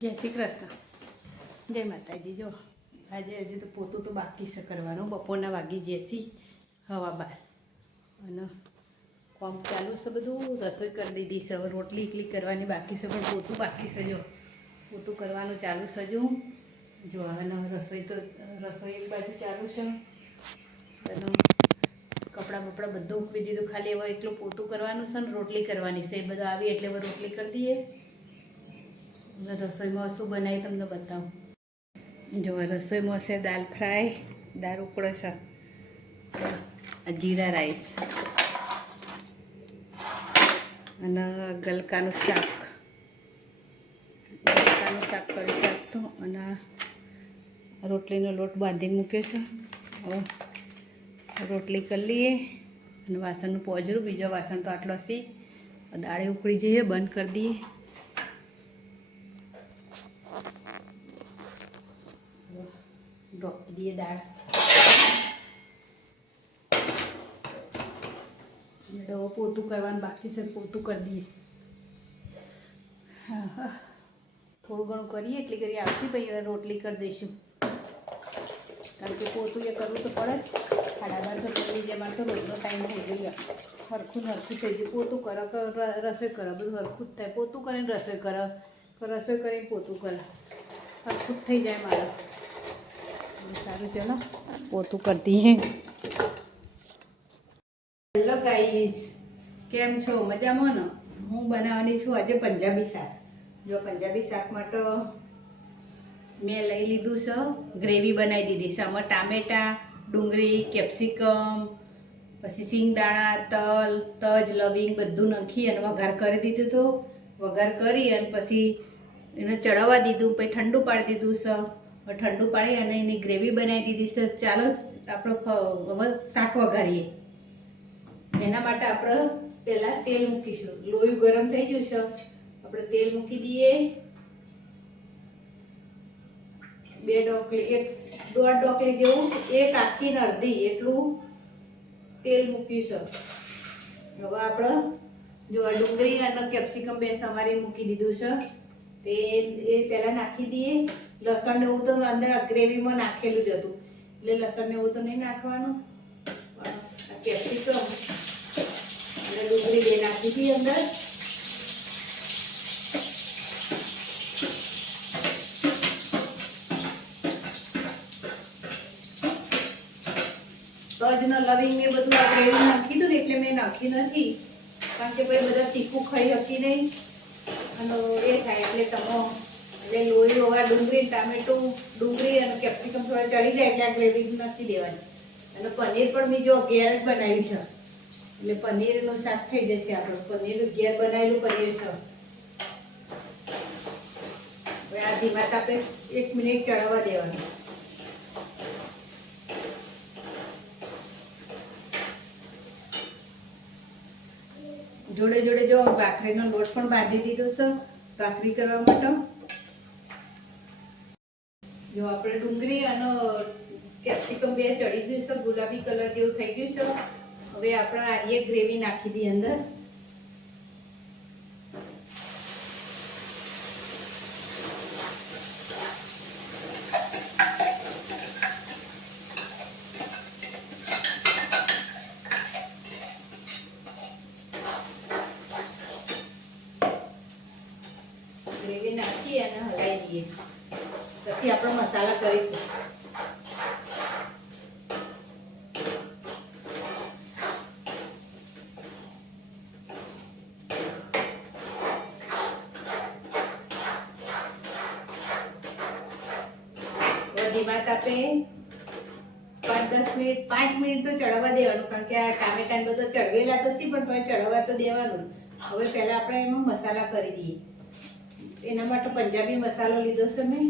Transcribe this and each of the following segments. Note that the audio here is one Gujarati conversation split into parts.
જય શ્રી કૃષ્ણ, જય માતાજી. જો આજે હજી તો પોતું તો બાકી છે કરવાનું. બપોરના વાગી જશે હવા બાર અને કામ ચાલુ છે. બધું રસોઈ કરી દીધી છે. હવે રોટલી એકલી કરવાની બાકી છે, પણ પોતું બાકી છે. જો પોતું કરવાનું ચાલુ છે. જો અને રસોઈ એક બાજુ ચાલુ છે અને કપડાં બપડા બધું ઉકળી દીધું. ખાલી હવે એટલું પોતું કરવાનું છે ને રોટલી કરવાની છે. એ બધું આવી એટલે હવે રોટલી કરી દઈએ. રસોઈમાં શું બનાવી તમને બતાવું. જો રસોઈમાં છે દાળ ફ્રાય, દાળ ઉકળે છે, જીરા રાઈસ અને ગલકાનું શાક. ગલકાનું શાક કરી શકતો અને રોટલીનો લોટ બાંધીને મૂક્યો છે. હવે રોટલી કરી લઈએ અને વાસણનું પોજરું. બીજો વાસણ તો આટલો સી. દાળે ઉકળી જઈએ, બંધ કરી દઈએ. ઢોકી દઈએ દાળ. હવે પોતું કરવાનું બાકી છે, પોતું કરી દઈએ. હા, થોડું ઘણું કરીએ એટલી કરી આવશે. પછી રોટલી કરી દઈશું, કારણ કે પોતું એ કરવું તો પડે જ. 12:30 તો કરી જાય. મારે તો રોજનો ટાઈમ થઈ ગયો. હરખું થઈ ગયું. પોતું કરો કે રસોઈ કરો, બધું હરખું જ થાય. પોતું કરીને રસોઈ કરો, રસોઈ કરીને પોતું કરો, હરખું જ થઈ જાય મારે. સારું, ચલો પોતું કરી દઈએ. હેલો ગાઈઝ, કેમ છો? મજામાં ને? હું બનાવવાની છું આજે પંજાબી શાક. જો પંજાબી શાક માટે મેં લઈ લીધું છે, ગ્રેવી બનાવી દીધી છે. આમાં ટામેટા, ડુંગળી, કેપ્સિકમ, પછી સિંગદાણા, તલ, તજ, લવિંગ બધું નાખી અને વઘાર કરી દીધું હતું. વઘાર કરી અને પછી એને ચડાવવા દીધું. પછી ઠંડુ પાડી દીધું છે. ઠંડુ પાડી અને એની ગ્રેવી બનાવી દીધી છે. ચાલો આપણે હવે શાક વઘારીએ. એના માટે આપણે પહેલાં તેલ મૂકીશું. લોહી ગરમ થઈ ગયું છે. આપણે તેલ મૂકી દઈએ. 2 ડોકલી, 1.5 ડોકલી જેવું, 1 આખી ને અડધી એટલું તેલ મૂક્યું છે. હવે આપણે જો ડુંગળી અને કેપ્સિકમ બે સમારી મૂકી દીધું છે. તે એ પહેલાં નાખી દઈએ. લસણ ને એવું તો અંદર ગ્રેવીમાં નાખેલું જ હતું, એટલે લસણ ને એવું તો નહીં નાખવાનું. પણ કેપ્સિકમ અને ડુંગળી બે નાખી દઈએ અંદર. તજ ને લવિંગ ને બધું આ ગ્રેવી નાખી દઉં ને એટલે મેં નાખી નથી, કારણ કે ભાઈ બધા તીખું ખાઈ શકી નહીં અને એ થાય એટલે એટલે લોહી હોવા ડુંગળી, ટામેટું, ડુંગળી અને કેપ્સિકમ થોડા ચડી જાય એટલે આ ગ્રેવી નાખી દેવાની. અને પનીર પણ મેં જો ઘેર જ બનાવ્યું છે, એટલે પનીરનું શાક થઈ જશે. આપણું પનીર ઘેર બનાવેલું પનીર છે. હવે આ ધીમા તાપે 1 મિનિટ ચડવા દેવાનું. જોડે જોડે જો ભાખરીનો લોટ પણ બાંધી દીધો છે ભાખરી કરવા માટે. જો આપણે ડુંગળી અને કેપ્સિકમ બે ચડી ગયું છે, ગુલાબી કલર જેવું થઈ ગયું છે. હવે આપણે આ ગ્રેવી નાખી દઈએ અંદર. ગ્રેવી નાખી અને હલાવી દઈએ. પછી આપણે મસાલા કરીશું. ધીમા તાપે 5-10 મિનિટ, 5 મિનિટ તો ચડવા દેવાનું, કારણ કે આ ટામેટા બધો ચડવેલા તો સી, પણ તો ચડવા તો દેવાનું. હવે પહેલા આપણે એમાં મસાલા કરી દઈએ. એના માટે પંજાબી મસાલો લીધો છે મેં.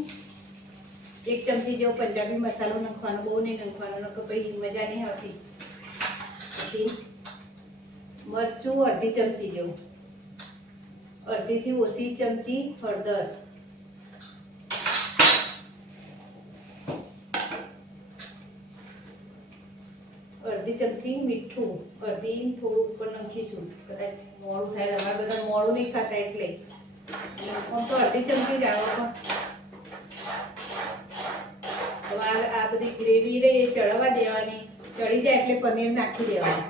1 ચમચી જેવો પંજાબી મસાલો નાખવાનો, બહુ નહીં નાખવાનો, નકર પછી મજા નહીં આવતી. પછી મરચું 1/2 ચમચી જેવું, 1/2 થી ઓછી ચમચી હળદર, 1/2 ચમચી મીઠું, 1/2 થોડું ઉપર નાખીશું. કદાચ મોડું થાય, અમારે બધા મોડું નહીં ખાતા એટલે આમ તો અડધી ચમચી જ આવે પણ હવે આ બધી ગ્રેવી રહી એ ચડવા દેવાની. ચડી જાય એટલે પનીર નાખી દેવાનું.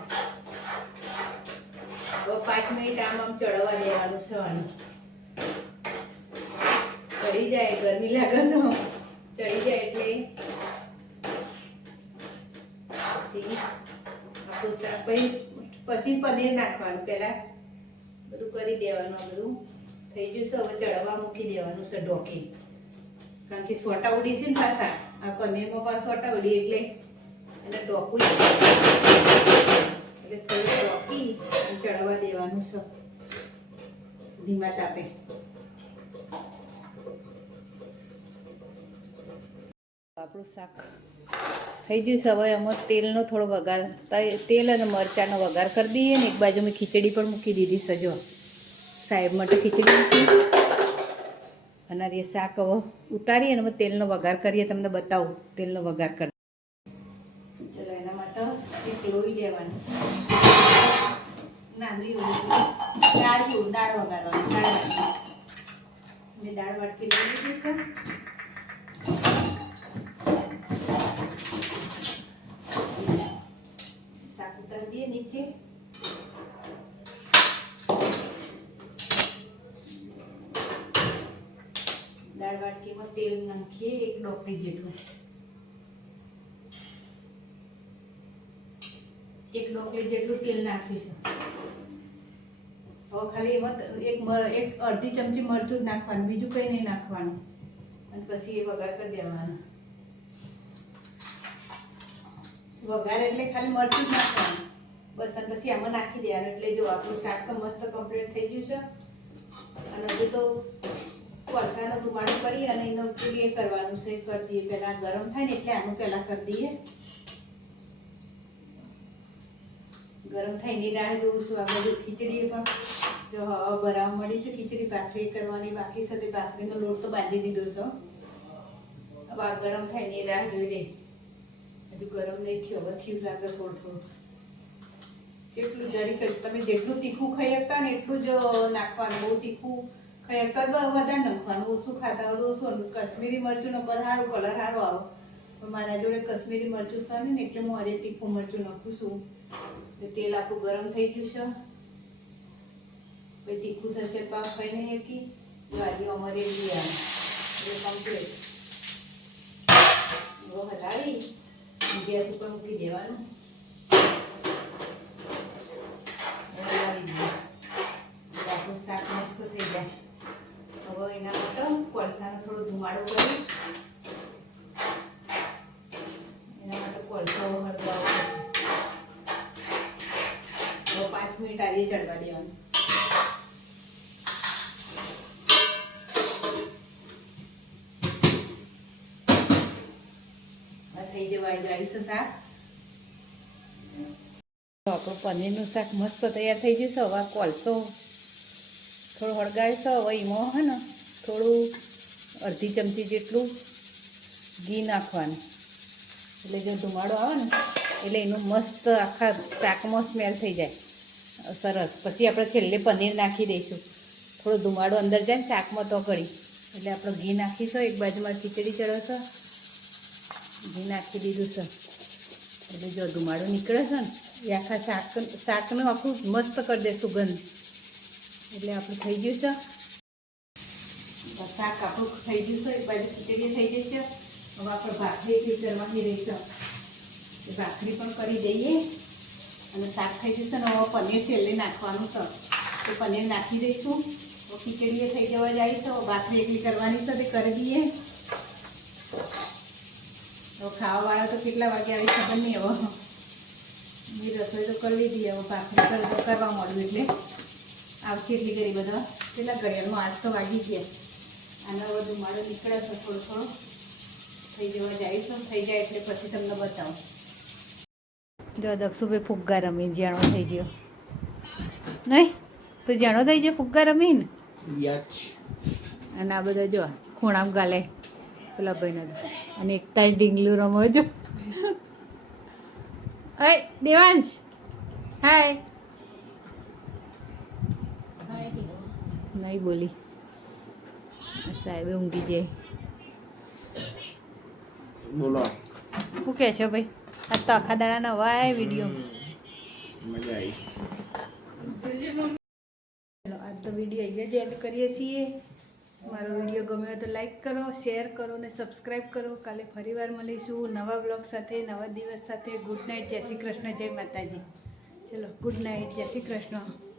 હવે 5 મિનિટ આમ ચડવા દેવાનું છે. ચડી જાય, ગરમી લાગે છે, ચડી જાય એટલે આપણું શાક પછી પનીર નાખવાનું. પહેલા બધું કરી દેવાનું. બધું થઈ ગયું છે. હવે ચડવા મૂકી દેવાનું છે ઢોકી. કારણ કે સોટા ઉડી છે ને પાછા આ પનીરમાં પાછા સોટા ઉડી એટલે એને ઢોકવું એટલે થોડું ઢોકી અને ચડવા દેવાનું છે ધીમા તાપે. આપણું શાક થઈ ગયું છે. હવે એમાં તેલનો થોડો વઘાર, તેલ અને મરચાંનો વઘાર કરી દઈએ ને એક બાજુ મેં ખીચડી પણ મૂકી દીધી છે. જો સાઈડ માટે ખીચડી મૂકી અને એ શાક હવે ઉતારીએ અને તેલનો વઘાર કરીએ. તમને બતાવું તેલનો વઘાર કરી. ચલો એના માટે એક લોહી લેવાનું, નાની દાળ વઘારવાની. દાળ વાટકી મેં દાળ વાટકી લઈ લીધી છે. શાક ઉતારી દઈએ નીચે. દાળ વાટકીમાં તેલ નાખીએ 1 ડોકલી જેટલું. 1 ડોકલી જેટલું તેલ નાખ્યું છે. હવે ખાલી એમાં એક અડધી ચમચી મરચું જ નાખવાનું, બીજું કંઈ નહીં નાખવાનું. અને પછી એ વઘાર કરી દેવાનું. વઘાર એટલે ખાલી મરચું જ નાખવાનું બસ. અને પછી આમાં નાખી દેવાનું. એટલે જો આપણું શાક તો મસ્ત કમ્પ્લીટ થઈ ગયું છે. અને હજુ તો કોલસાનો ધુમાડો કરી અને એનો એ કરવાનું છે. કરી દઈએ પહેલાં ગરમ થાય ને એટલે આનું પહેલાં કરી દઈએ. ગરમ થઈને રાહ જોઉં છું. આ બધું ખીચડી પણ જો હવા ભરાવા મળી છે. ખીચડી ભાખરી કરવાની બાકી છે. ભાખરીનો લોટ તો બાંધી દીધો છે. હવે આ ગરમ થઈને રાહ જોઈ લે. હજુ ગરમ નહીં થયો. હવે થયું લાગે થોડું. જેટલું જરીક તમે જેટલું તીખું ખાઈ શકતા ને એટલું જ નાખવાનું. બહુ તીખું ખાઈ શકતા તો વધારે નાખવાનું. ઓછું ખાતા હોય ઓછું. કશ્મીરી મરચુંનો કલર સારો આવે. પણ મારા જોડે કશ્મીરી મરચું છે ને એટલે હું હરે તીખું મરચું નાખું છું. તેલ આપણું ગરમ થઈ ગયું છે. પછી તીખું થશે તો ખાઈ નહીં શકી. ગાડી અમારે એટલે કમ્પ્લીટ હલાવી ગેસ ઉપર મૂકી દેવાનું. હલાવી દઈએ આપણું શાક મસ્ત થઈ જાય. હવે એના માટે કોલસાનો થોડો ધુમાડો કરી એના માટે કોલસો હળગાવો. 5 મિનિટ આજે ચડવા દેવાનું. થઈ જવા જાય છે શાક. આપણું પનીરનું શાક મસ્ત તૈયાર થઈ જશે. હવે કોલસો થોડું હળગાવીશ. હવે એમાં હે ને થોડું અડધી ચમચી જેટલું ઘી નાખવાનું. એટલે જો ધુમાડો આવે ને એટલે એનું મસ્ત આખા શાકમાં સ્મેલ થઈ જાય સરસ. પછી આપણે છેલ્લે પનીર નાખી દઈશું. થોડો ધુમાડો અંદર જાય ને શાકમાં તો કરી એટલે આપણે ઘી નાખીશું. એક બાજુમાં ખીચડી ચડશે. ઘી નાખી દીધું છે એટલે જો ધુમાડો નીકળે છે ને એ આખા શાકનું આખું મસ્ત કરી દે સુગંધ. એટલે આપણું થઈ ગયું છે શાક. આપણું થઈ ગયું છે. એક બાજુ ખીચડી થઈ ગઈ છે. હવે આપણે ભાખરી કરવાની રહેશે. ભાખરી પણ કરી દઈએ અને શાક થઈ જશે ને હવે પનીર છેલ્લે નાખવાનું છે. તો પનીર નાખી દઈશું. તો ખીચડી થઈ જવા જાય છે. ભાખરી એકલી કરવાની છે તે કરી દઈએ. તો ખાવાવાળા તો કેટલા વાગે આવી ખબર નહીં. હવે મેં રસોઈ તો કરી લીધી. હવે ભાખરી કરવા મળ્યું એટલે આવશે એટલી કરી બધા કેટલા ઘડિયાળમાં 8 તો વાગી ગયા. આનો હવે ધુમાડો નીકળે છે થોડો થોડો થઈ જવા જાય છે. થઈ જાય એટલે પછી તમને બતાવું. જો દક્ષુભાઈ ફુગ્ગા રમી જાણો થઈ ગયો નહીં તો જાણો થઈ ગયો ફુગ્ગા રમીને. અને આ બધા જો ખૂણામાં ગાલે પેલા ભાઈને. અને એક તાઈ ઢીંગલું રમો જો. અય દેવાંશ હાય નહીં બોલી. સાહેબ ઊંઘી જાય. બોલો. શું કહે છો ભાઈ? આ તો આખા દાડા નવા વિડીયો મજા આવી. ચલો આજ તો વિડીયો અહીંયા જ એડ કરીએ છીએ. મારો વિડીયો ગમ્યો તો લાઈક કરો, શેર કરો ને સબસ્ક્રાઈબ કરો. કાલે ફરીવાર મળીશું નવા બ્લોગ સાથે, નવા દિવસ સાથે. ગુડ નાઇટ, જય શ્રી કૃષ્ણ, જય માતાજી. ચલો ગુડ નાઇટ, જય શ્રી કૃષ્ણ.